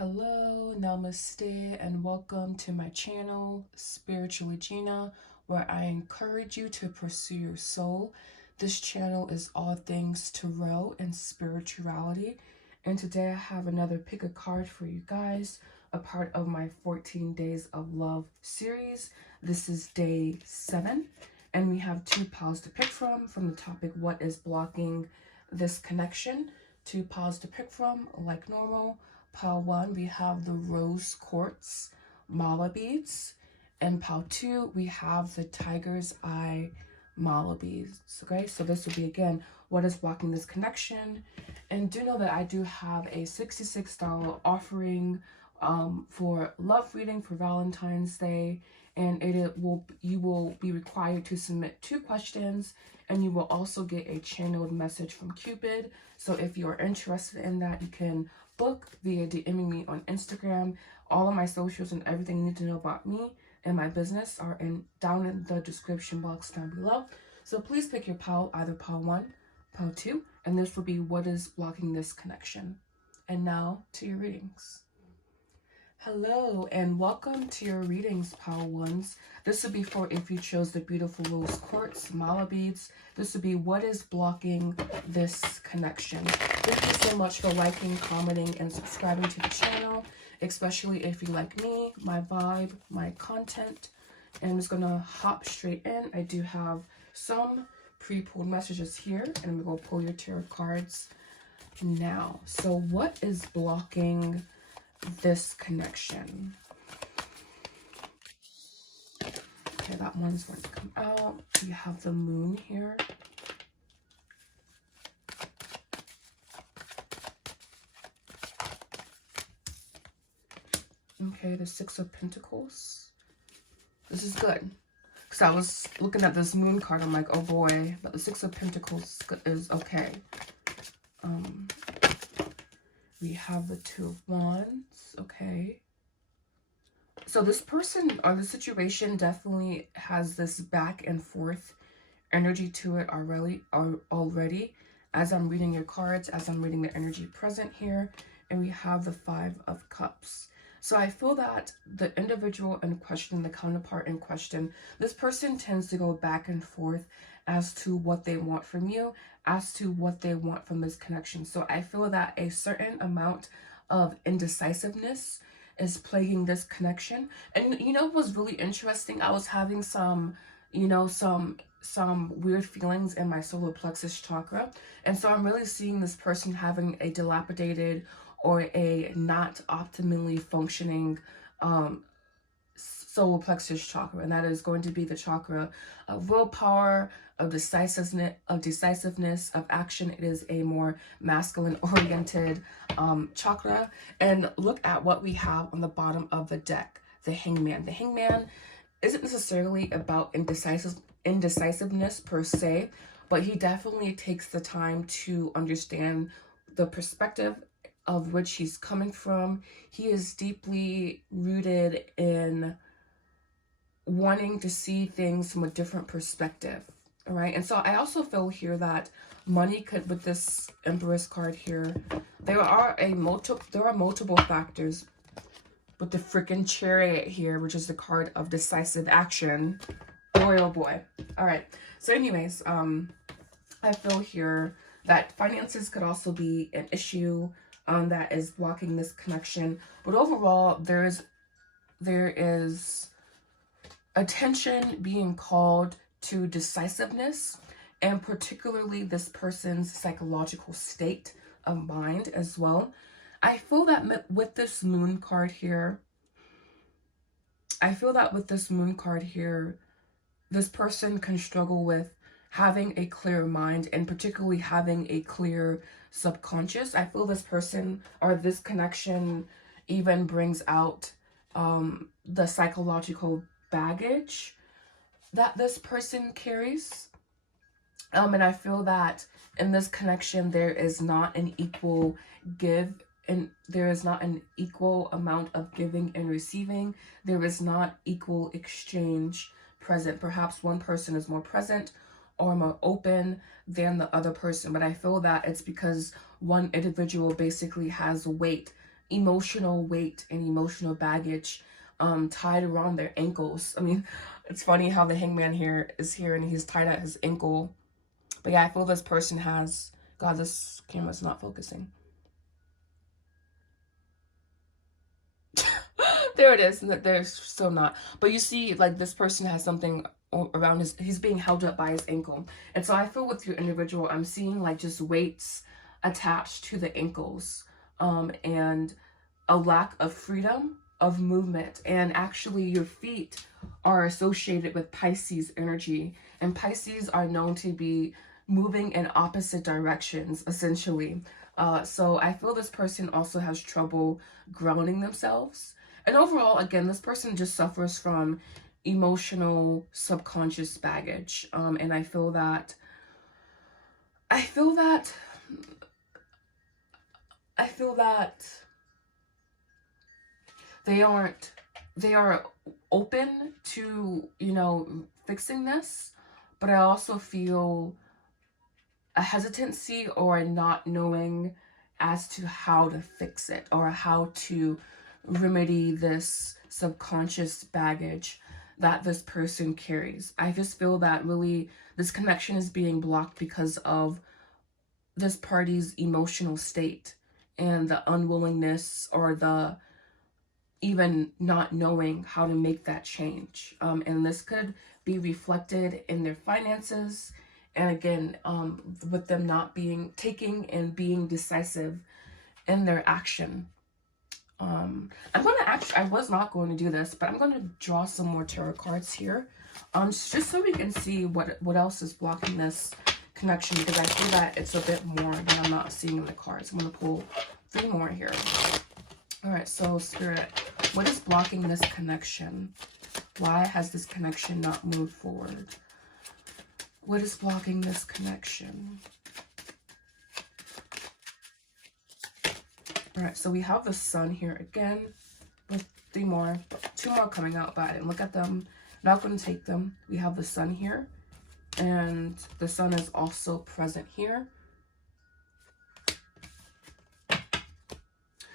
Hello, Namaste, and welcome to my channel, Spiritually Gina, where I encourage you to pursue your soul. This channel is all things tarot and spirituality, and today I have another pick a card for you guys, a part of my 14 Days of Love series. This is day 7, and we have 2 piles to pick from the topic, what is blocking this connection? 2 piles to pick from, like normal. Pile 1, we have the rose quartz mala beads. And pile 2, we have the tiger's eye mala beads. Okay, so this will be, again, what is blocking this connection. And do know that I do have a $66 offering for love reading for Valentine's Day. And you will be required to submit 2 questions, and you will also get a channeled message from Cupid. So if you are interested in that, you can book via DMing me on Instagram. All of my socials and everything you need to know about me and my business are down in the description box down below. So please pick your pile, either pile 1, pile 2, and this will be what is blocking this connection. And now to your readings. Hello and welcome to your readings, pile 1s. This would be for if you chose the beautiful rose quartz mala beads. This would be what is blocking this connection. Thank you so much for liking, commenting, and subscribing to the channel, especially if you like me, my vibe, my content. And I'm just gonna hop straight in. I do have some pre-pulled messages here, and I'm gonna pull your tarot cards now. So what is blocking this connection? Okay, that one's going to come out. We have the moon here. Okay, the 6 of Pentacles. This is good, because I was looking at this moon card, I'm like, oh boy, but the 6 of Pentacles is okay. We have the 2 of Wands. Okay. So this person or the situation definitely has this back and forth energy to it already. As I'm reading your cards, as I'm reading the energy present here, and we have the 5 of Cups. So I feel that the individual in question, the counterpart in question, this person tends to go back and forth as to what they want from you, as to what they want from this connection. So I feel that a certain amount of indecisiveness is plaguing this connection. And you know what was really interesting? I was having some weird feelings in my solar plexus chakra. And so I'm really seeing this person having a dilapidated or a not optimally functioning solar plexus chakra, and that is going to be the chakra of willpower, of decisiveness, of action. It is a more masculine oriented chakra. And look at what we have on the bottom of the deck, the Hangman. The Hangman isn't necessarily about indecisiveness per se, but he definitely takes the time to understand the perspective of which he's coming from. He is deeply rooted in wanting to see things from a different perspective. All right. And so I also feel here that money could, with this Empress card here, there are multiple factors. With the freaking Chariot here, which is the card of decisive action. Boy, oh boy. All right. So anyways, I feel here that finances could also be an issue that is blocking this connection. But overall, there is attention being called to decisiveness, and particularly this person's psychological state of mind as well. I feel that with this moon card here, this person can struggle with having a clear mind, and particularly having a clear subconscious. I feel this person or this connection even brings out the psychological baggage that this person carries. And I feel that in this connection, there is not an equal give, and there is not an equal amount of giving and receiving. There is not equal exchange present. Perhaps one person is more present or more open than the other person, but I feel that it's because one individual basically has weight emotional weight and emotional baggage tied around their ankles. I mean, it's funny how the hangman here is here and he's tied at his ankle. But yeah, I feel this person has, God, this camera's not focusing. There it is. There's still not. But you see, like, this person has something around his, he's being held up by his ankle. And so I feel with your individual, I'm seeing like just weights attached to the ankles, and a lack of freedom of movement. And actually your feet are associated with Pisces energy, and Pisces are known to be moving in opposite directions, essentially. So I feel this person also has trouble grounding themselves. And overall, again, this person just suffers from emotional subconscious baggage. And I feel that they are open to, you know, fixing this, but I also feel a hesitancy or a not knowing as to how to fix it or how to remedy this subconscious baggage that this person carries. I just feel that really this connection is being blocked because of this party's emotional state and the unwillingness or the even not knowing how to make that change. And this could be reflected in their finances. And again, with them not taking and being decisive in their action. I'm going to actually, I was not going to do this, but I'm going to draw some more tarot cards here. Just so we can see what else is blocking this connection, because I feel that it's a bit more that I'm not seeing in the cards. I'm going to pull 3 more here. All right, so Spirit, what is blocking this connection? Why has this connection not moved forward? What is blocking this connection? All right, so we have the Sun here again with 3 more, 2 more coming out, but I didn't look at them. Not going to take them. We have the Sun here, and the Sun is also present here.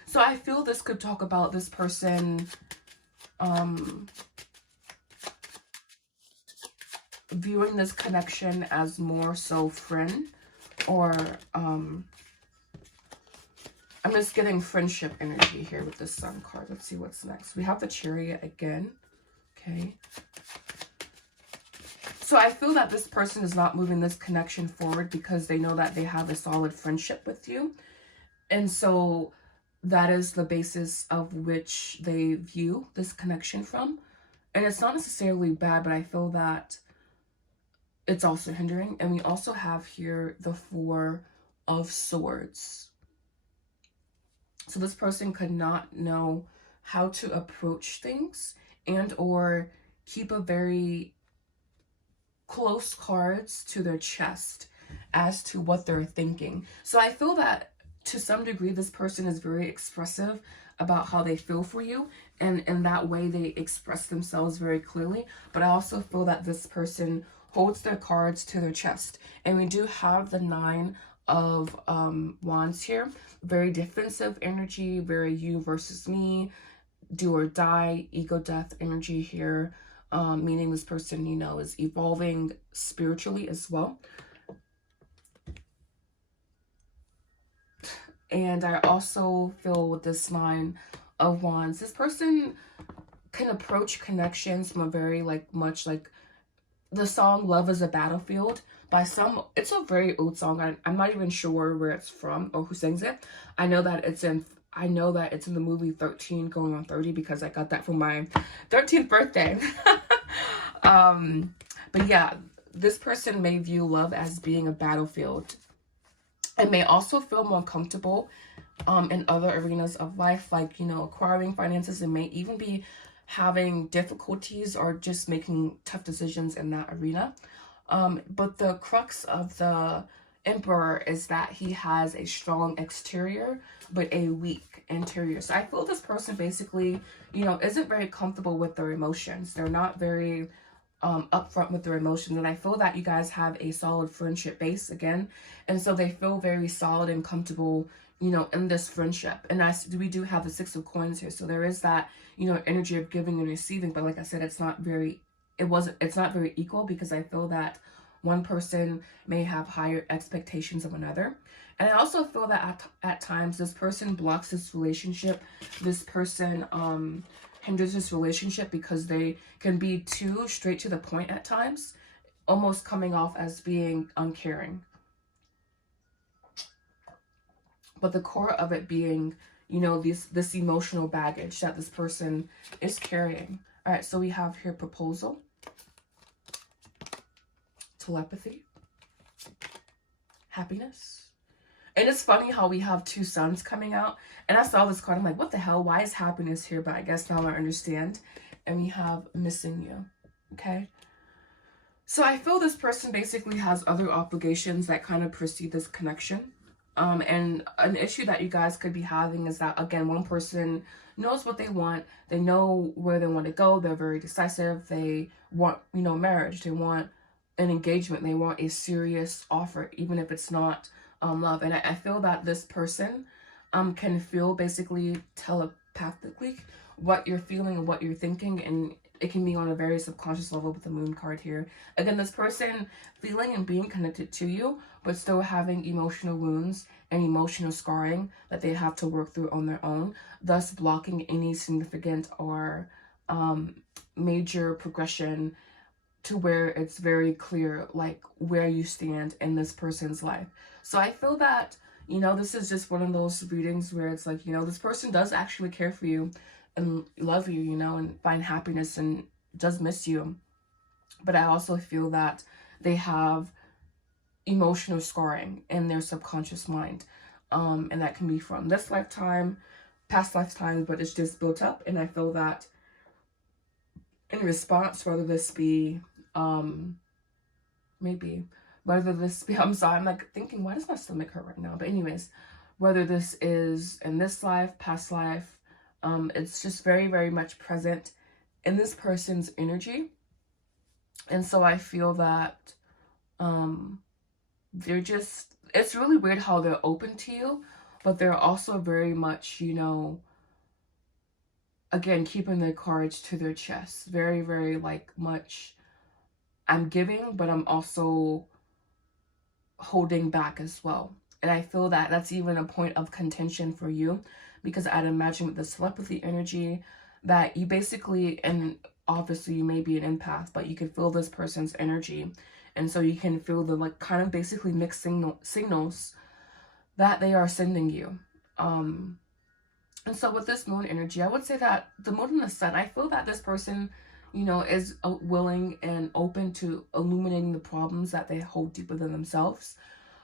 So I feel this could talk about this person viewing this connection as more so friend, or I'm just getting friendship energy here with the Sun card. Let's see what's next. We have the Chariot again. Okay. So I feel that this person is not moving this connection forward because they know that they have a solid friendship with you. And so that is the basis of which they view this connection from. And it's not necessarily bad, but I feel that it's also hindering. And we also have here the 4 of Swords. So this person could not know how to approach things and or keep a very close cards to their chest as to what they're thinking. So I feel that to some degree, this person is very expressive about how they feel for you. And in that way, they express themselves very clearly. But I also feel that this person holds their cards to their chest. And we do have the 9 of Wands here. Very defensive energy, very you versus me, do or die, ego death energy here. Meaning this person, you know, is evolving spiritually as well. And I also feel with this 9 of Wands, this person can approach connections from a very much like the song Love is a Battlefield by some, it's a very old song. I'm not even sure where it's from or who sings it. I know that it's in the movie 13 Going on 30 because I got that for my 13th birthday. But yeah, this person may view love as being a battlefield. And may also feel more comfortable in other arenas of life, like, you know, acquiring finances, and may even be having difficulties or just making tough decisions in that arena. But the crux of the Emperor is that he has a strong exterior, but a weak interior. So I feel this person basically, you know, isn't very comfortable with their emotions. They're not very upfront with their emotions. And I feel that you guys have a solid friendship base again. And so they feel very solid and comfortable, you know, in this friendship. And we do have the Six of Coins here. So there is that, you know, energy of giving and receiving. But like I said, it's not very equal, because I feel that one person may have higher expectations of another. And I also feel that at times this person blocks this relationship. This person hinders this relationship because they can be too straight to the point at times, almost coming off as being uncaring. But the core of it being, you know, this emotional baggage that this person is carrying. All right, so we have here proposal, telepathy, happiness. And it's funny how we have two suns coming out. And I saw this card, I'm like, what the hell? Why is happiness here? But I guess now I understand. And we have missing you. Okay. So I feel this person basically has other obligations that kind of precede this connection. And an issue that you guys could be having is that, again, one person knows what they want. They know where they want to go. They're very decisive. They want, you know, marriage. They want an engagement. They want a serious offer, even if it's not love. And I feel that this person can feel basically telepathically what you're feeling and what you're thinking, and it can be on a very subconscious level with the moon card here. Again, this person feeling and being connected to you, but still having emotional wounds and emotional scarring that they have to work through on their own, thus blocking any significant or major progression to where it's very clear, like, where you stand in this person's life. So I feel that, you know, this is just one of those readings where it's like, you know, this person does actually care for you and love you, you know, and find happiness and does miss you. But I also feel that they have emotional scarring in their subconscious mind. And that can be from this lifetime, past lifetimes, but it's just built up. And I feel that in response, whether this be, I'm sorry, I'm like thinking, why does my stomach hurt right now? But anyways, whether this is in this life, past life, it's just very, very much present in this person's energy. And so I feel that they're just, it's really weird how they're open to you, but they're also very much, you know, again, keeping their cards to their chest. Very, very, like, much, I'm giving, but I'm also holding back as well. And I feel that that's even a point of contention for you, because I'd imagine with the telepathy energy that you basically, and obviously you may be an empath, but you can feel this person's energy. And so you can feel the, like, kind of basically mixed signals that they are sending you. And so with this moon energy, I would say that the moon and the sun, I feel that this person, you know, is willing and open to illuminating the problems that they hold deep within themselves.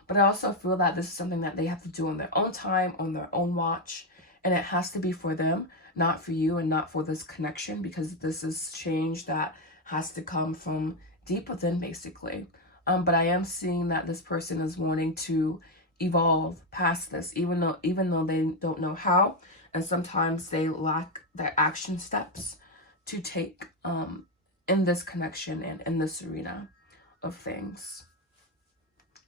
But I also feel that this is something that they have to do on their own time, on their own watch. And it has to be for them, not for you and not for this connection, because this is change that has to come from deep within, basically. But I am seeing that this person is wanting to evolve past this, even though they don't know how. And sometimes they lack their action steps to take in this connection and in this arena of things.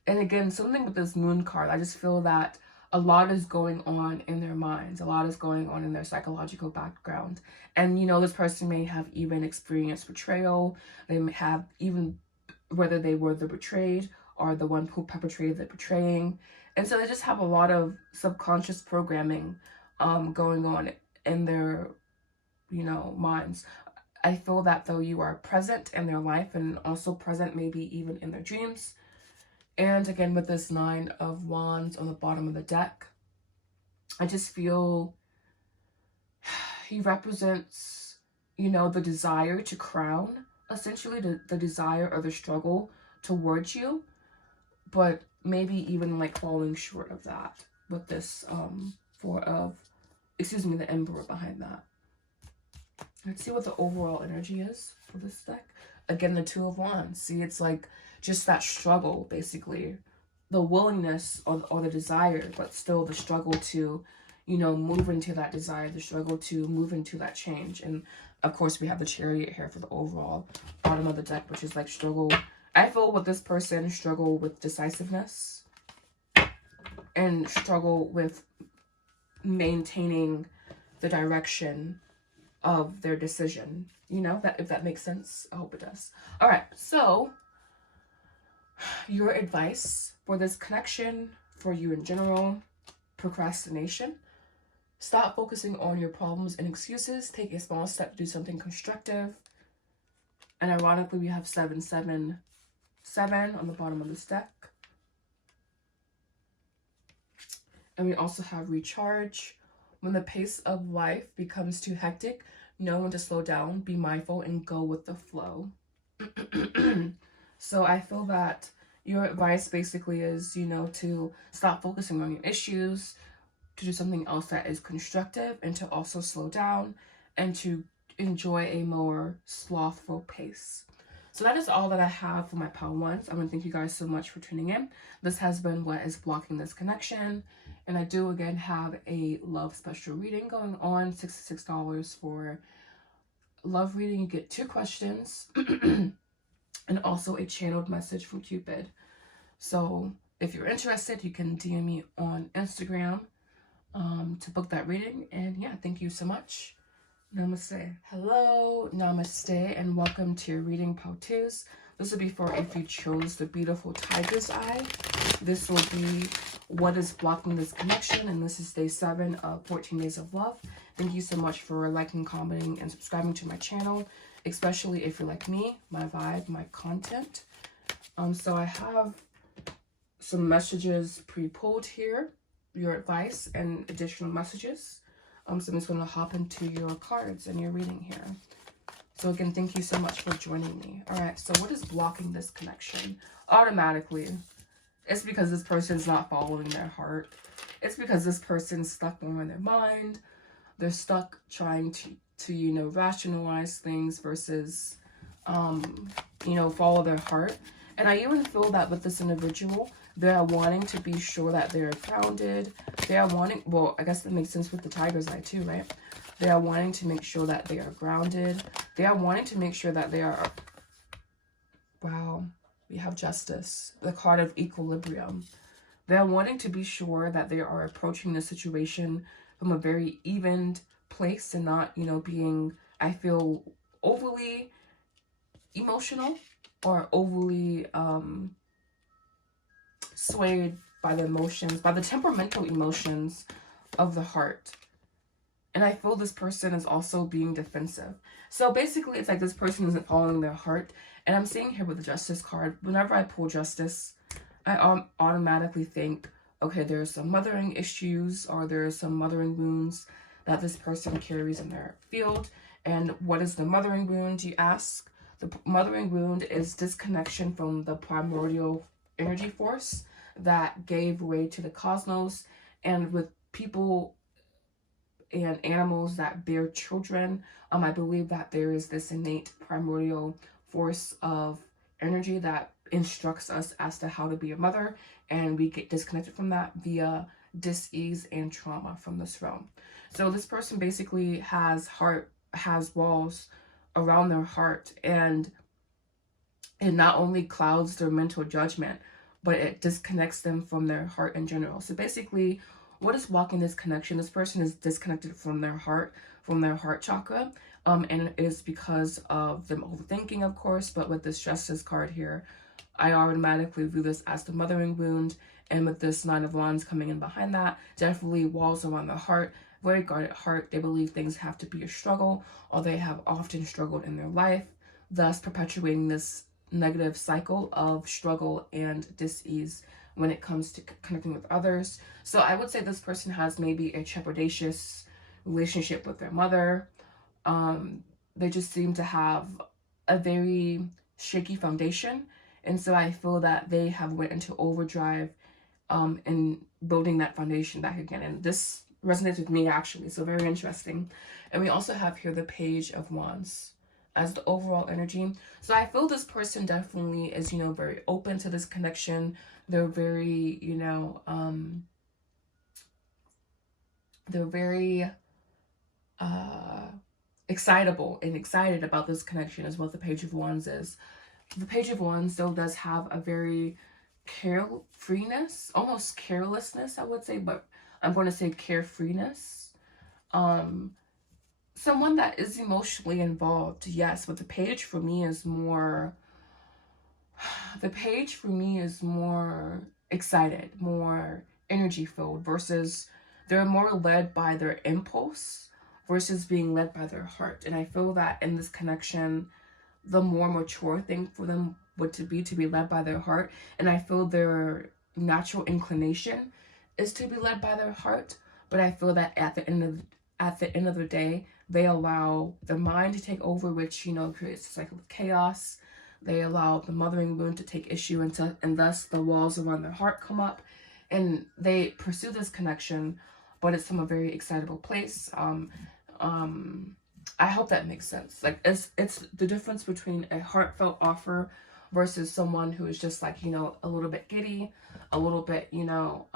And again, something with this moon card, I just feel that a lot is going on in their minds. A lot is going on in their psychological background. And, you know, this person may have even experienced betrayal. They may have even, whether they were the betrayed or the one who perpetrated the betraying. And so they just have a lot of subconscious programming going on in their, you know, minds. I feel that though you are present in their life and also present maybe even in their dreams. And again, with this 9 of Wands on the bottom of the deck, I just feel he represents, you know, the desire to crown, essentially the desire or the struggle towards you, but maybe even like falling short of that with this the Emperor behind that. Let's see what the overall energy is for this deck. Again, the 2 of Wands. See, it's like just that struggle, basically. The willingness or the desire, but still the struggle to, you know, move into that desire, the struggle to move into that change. And of course, we have the Chariot here for the overall bottom of the deck, which is like struggle. I feel with this person, struggle with decisiveness and struggle with maintaining the direction of their decision. You know, that if that makes sense. I hope it does. All right, so your advice for this connection, for you in general: procrastination. Stop focusing on your problems and excuses. Take a small step to do something constructive. And ironically, we have 777 on the bottom of this deck. And we also have recharge. When the pace of life becomes too hectic, know when to slow down, be mindful, and go with the flow. So I feel that your advice basically is, you know, to stop focusing on your issues, to do something else that is constructive, and to also slow down and to enjoy a more slothful pace. So that is all that I have for my pile ones. I want to thank you guys so much for tuning in. This has been What is Blocking This Connection. And I do again have a love special reading going on, $66 for love reading. You get 2 questions and also a channeled message from Cupid. So if you're interested, you can DM me on Instagram to book that reading. And yeah, thank you so much. Namaste. Hello, namaste, and welcome to your reading part 2s. This will be for if you chose the beautiful tiger's eye. This will be what is blocking this connection, and this is day 7 of 14 days of love. Thank you so much for liking, commenting, and subscribing to my channel, especially if you're like me, my vibe, my content. So I have some messages pre-pulled here, your advice and additional messages. So I'm just going to hop into your cards and your reading here. So again, thank you so much for joining me. All right, so what is blocking this connection? Automatically, it's because this person's not following their heart. It's because this person's stuck more in their mind. They're stuck trying to you know, rationalize things versus, you know, follow their heart. And I even feel that with this individual, they are wanting to be sure that they're grounded. They are wanting, well, I guess that makes sense with the tiger's eye too, right? They are wanting to make sure that they are grounded. They are wanting to make sure that they are, wow, we have justice, the card of equilibrium. They are wanting to be sure that they are approaching the situation from a very evened place and not, you know, being, I feel, overly emotional or overly swayed by the emotions, by the temperamental emotions of the heart. And I feel this person is also being defensive. So basically, it's like this person isn't following their heart. And I'm seeing here with the Justice card, whenever I pull Justice, I automatically think, okay, there's some mothering issues or there's some mothering wounds that this person carries in their field. And what is the mothering wound, you ask? The mothering wound is disconnection from the primordial energy force that gave way to the cosmos. And with people and animals that bear children, I believe that there is this innate primordial force of energy that instructs us as to how to be a mother, and we get disconnected from that via dis-ease and trauma from this realm. So this person basically has walls around their heart, and it not only clouds their mental judgment, but it disconnects them from their heart in general. So basically, what is blocking this connection? This person is disconnected from their heart chakra. And it is because of them overthinking, of course. But with this Justice card here, I automatically view this as the mothering wound. And with this Nine of Wands coming in behind that, definitely walls around the heart, very guarded heart. They believe things have to be a struggle, or they have often struggled in their life, thus perpetuating this negative cycle of struggle and dis-ease when it comes to connecting with others. So I would say this person has maybe a trepidatious relationship with their mother. They just seem to have a very shaky foundation. And so I feel that they have went into overdrive in building that foundation back again. And this resonates with me, actually. So very interesting. And we also have here the Page of Wands as the overall energy. So I feel this person definitely is, you know, very open to this connection. They're very, you know, they're very excitable and excited about this connection, as what the Page of Wands is. The Page of Wands still does have a very carefreeness, almost carelessness, I would say, but I'm going to say carefreeness. Someone that is emotionally involved, yes, but the page for me is more excited, more energy filled, versus they're more led by their impulse versus being led by their heart. And I feel that in this connection, the more mature thing for them would to be led by their heart. And I feel their natural inclination is to be led by their heart. But I feel that at the end of the day, they allow the mind to take over, which, you know, creates a cycle of chaos. They allow the mothering wound to take issue, and thus the walls around their heart come up, and they pursue this connection, but it's from a very excitable place. I hope that makes sense. Like, it's the difference between a heartfelt offer versus someone who is just like, you know, a little bit giddy, a little bit, you know,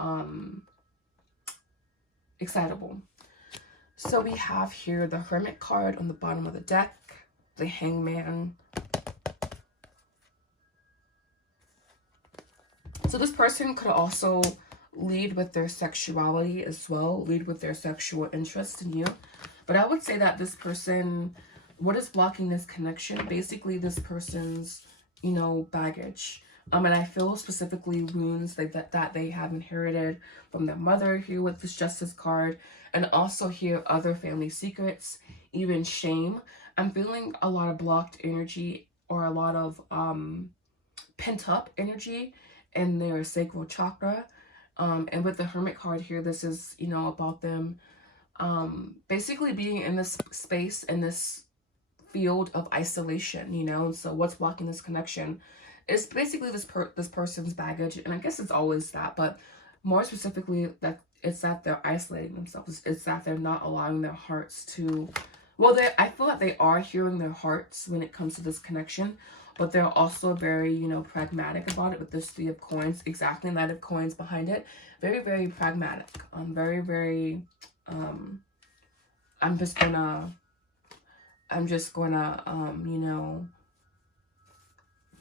excitable. So we have here the Hermit card on the bottom of the deck, the Hangman. So this person could also lead with their sexuality as well, lead with their sexual interest in you. But I would say that this person, what is blocking this connection? Basically, this person's, you know, baggage. And I feel specifically wounds that they have inherited from their mother here with this Justice card. And also here, other family secrets, even shame. I'm feeling a lot of blocked energy, or a lot of pent up energy in their sacral chakra. And with the Hermit card here, this is, you know, about them basically being in this space, in this field of isolation, you know. So what's blocking this connection is basically this person's baggage. And I guess it's always that, but more specifically, that it's that they're isolating themselves. It's that they're not allowing their hearts to, well, I feel like they are hearing their hearts when it comes to this connection, but they're also very, you know, pragmatic about it with this Three of Coins, exactly, Knight of Coins behind it. Very, very pragmatic. Very, very, I'm just gonna, you know,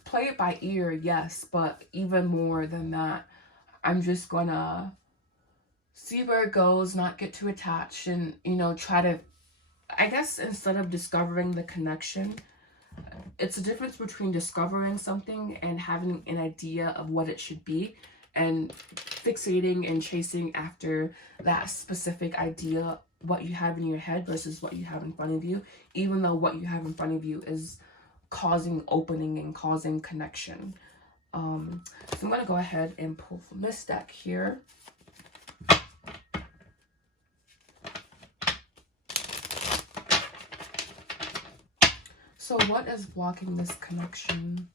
play it by ear, yes, but even more than that, I'm just gonna see where it goes, not get too attached, and, you know, try to, I guess, instead of discovering the connection, it's a difference between discovering something and having an idea of what it should be, and fixating and chasing after that specific idea, what you have in your head versus what you have in front of you, even though what you have in front of you is causing opening and causing connection. So I'm going to go ahead and pull from this deck here. So what is blocking this connection?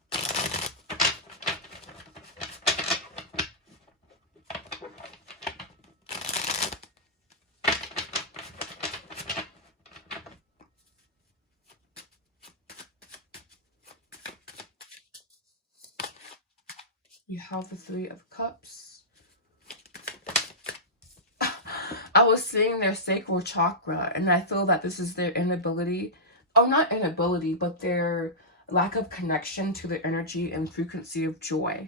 You have the Three of Cups. I was seeing their sacral chakra, and I feel that this is their inability, or not inability, but their lack of connection to the energy and frequency of joy.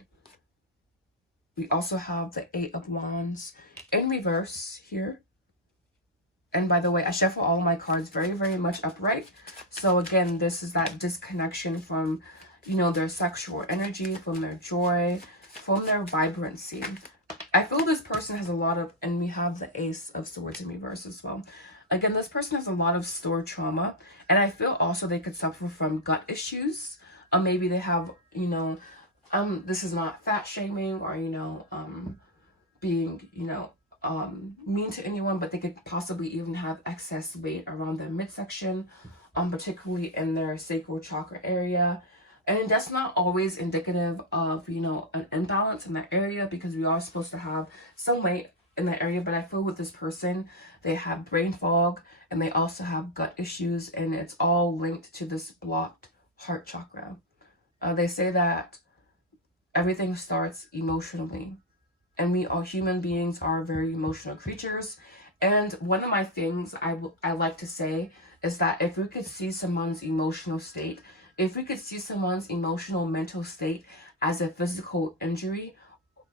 We also have the Eight of Wands in reverse here. And by the way, I shuffle all my cards very, very much upright. So again, this is that disconnection from, you know, their sexual energy, from their joy, from their vibrancy. I feel this person has a lot of, and we have the Ace of Swords in reverse as well. Again, this person has a lot of stored trauma, and I feel also they could suffer from gut issues. Maybe they have, you know, this is not fat shaming or, you know, being, you know, mean to anyone, but they could possibly even have excess weight around their midsection, particularly in their sacral chakra area. And that's not always indicative of, you know, an imbalance in that area, because we are supposed to have some weight in that area. But I feel with this person, they have brain fog, and they also have gut issues, and it's all linked to this blocked heart chakra. They say that everything starts emotionally, and we all human beings are very emotional creatures. And one of my things I like to say is that if we could see someone's emotional state, if we could see someone's emotional mental state as a physical injury,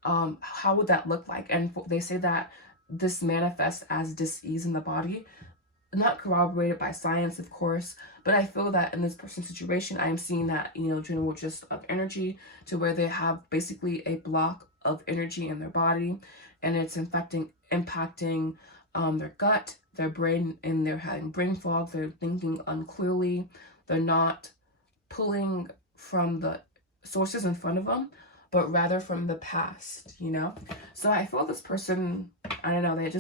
how would that look like? And they say that this manifests as dis-ease in the body. Not corroborated by science, of course, but I feel that in this person's situation, I am seeing that, general just of energy, to where they have basically a block of energy in their body, and it's impacting their gut, their brain, and they're having brain fog. They're thinking unclearly. They're not pulling from the sources in front of them, but rather from the past, So I feel this person, I don't know,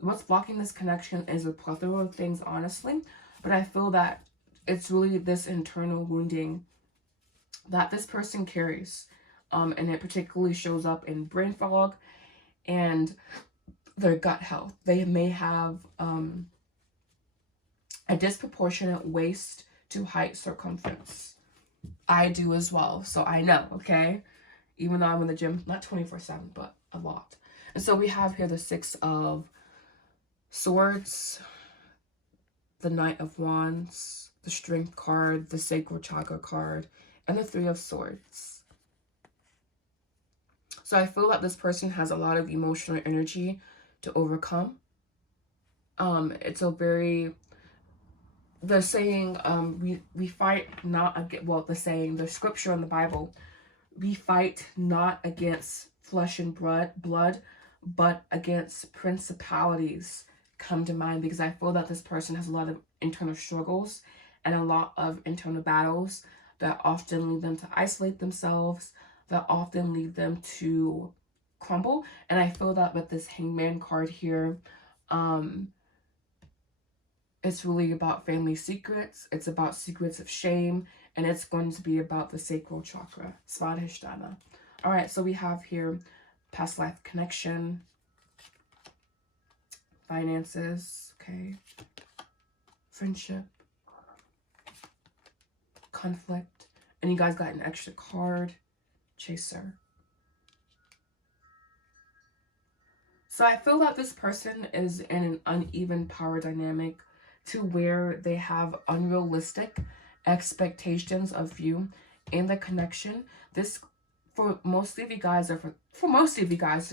what's blocking this connection is a plethora of things, honestly. But I feel that it's really this internal wounding that this person carries. And it particularly shows up in brain fog and their gut health. They may have a disproportionate waist to height circumference. I do as well, so I know, okay? Even though I'm in the gym, not 24/7, but a lot. And so we have here the Six of Swords, the Knight of Wands, the Strength card, the Sacral Chakra card, and the Three of Swords. So I feel that this person has a lot of emotional energy to overcome. It's a very, the saying, we fight not against, well, the scripture in the Bible, we fight not against flesh and blood, but against principalities, come to mind, because I feel that this person has a lot of internal struggles and a lot of internal battles that often lead them to isolate themselves, that often lead them to crumble. And I feel that with this Hangman card here, it's really about family secrets. It's about secrets of shame, and it's going to be about the sacral chakra, Svadhisthana. All right, so we have here past life connection, finances, okay, friendship, conflict, and you guys got an extra card, chaser. So I feel that this person is in an uneven power dynamic to where they have unrealistic expectations of you and the connection. This, for most of you guys, are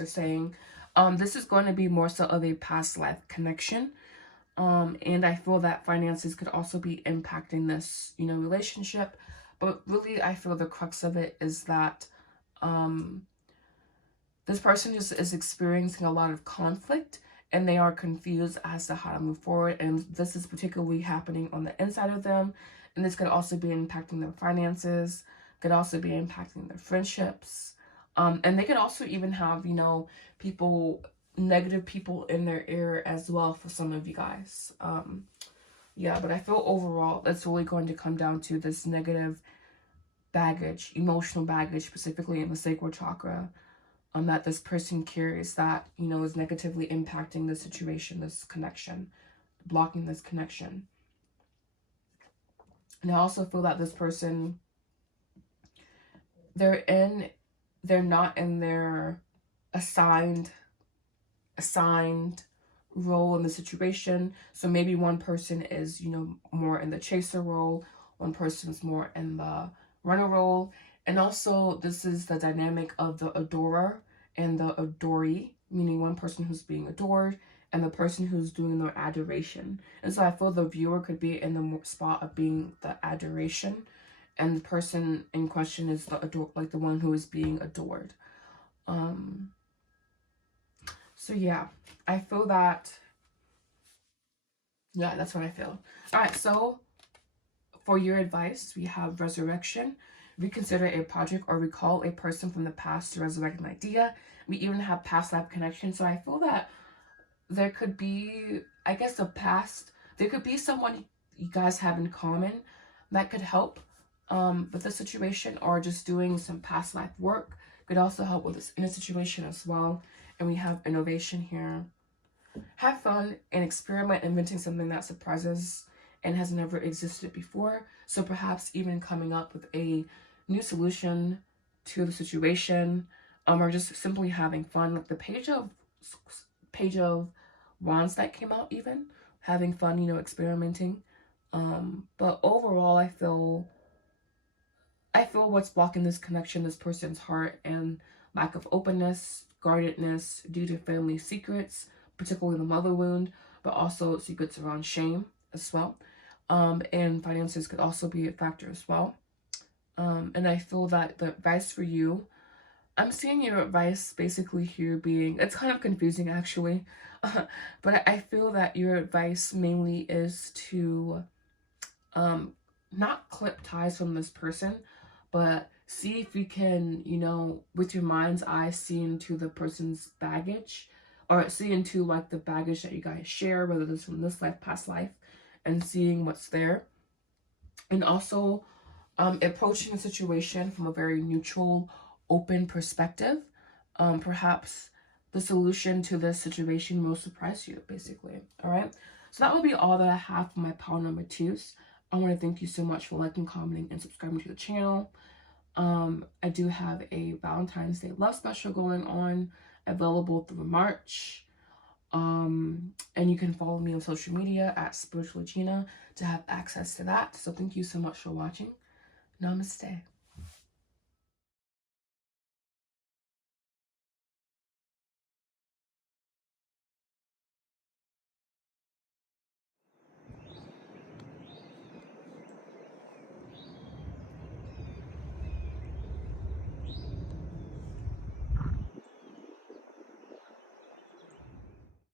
saying, this is going to be more so of a past life connection. And I feel that finances could also be impacting this, relationship. But really, I feel the crux of it is that this person just is experiencing a lot of conflict, and they are confused as to how to move forward. And this is particularly happening on the inside of them. And this could also be impacting their finances, could also be impacting their friendships. And they could also even have, negative people in their ear as well for some of you guys. Yeah, but I feel overall that's really going to come down to this negative baggage, emotional baggage, specifically in the sacral chakra, that this person carries that, is negatively impacting the situation, this connection, blocking this connection. And I also feel that this person, they're not in their assigned role in the situation. So maybe one person is, more in the chaser role, one person is more in the runner role. And also, this is the dynamic of the adorer and the adoree, meaning one person who's being adored and the person who's doing their adoration. And so I feel the viewer could be in the spot of being the adoration, and the person in question is the the one who is being adored. So yeah, I feel that, yeah, that's what I feel. All right, so for your advice, we have resurrection, reconsider a project, or recall a person from the past to resurrect an idea. We even have past life connection. So I feel that there could be, I guess, there could be someone you guys have in common that could help with the situation, or just doing some past life work could also help with this in a situation as well. And we have innovation here. Have fun and experiment inventing something that surprises and has never existed before. So perhaps even coming up with a new solution to the situation, or just simply having fun. Like the page of wands that came out, even having fun, experimenting. But overall, I feel what's blocking this connection, this person's heart, and lack of openness, guardedness due to family secrets, particularly the mother wound, but also secrets around shame as well. And finances could also be a factor as well. And I feel that the advice for you, I'm seeing your advice basically here being, it's kind of confusing actually, but I feel that your advice mainly is to not clip ties from this person, but see if you can, you know, with your mind's eye, see into the person's baggage, or see into like the baggage that you guys share, whether it's from this life, past life, and seeing what's there. And also approaching a situation from a very neutral, open perspective. Perhaps the solution to this situation will surprise you, basically. All right. So that will be all that I have for my pile number 2s. I want to thank you so much for liking, commenting, and subscribing to the channel. I do have a Valentine's Day love special going on, available through March. And you can follow me on social media at Spiritual Gina to have access to that. So thank you so much for watching. Namaste.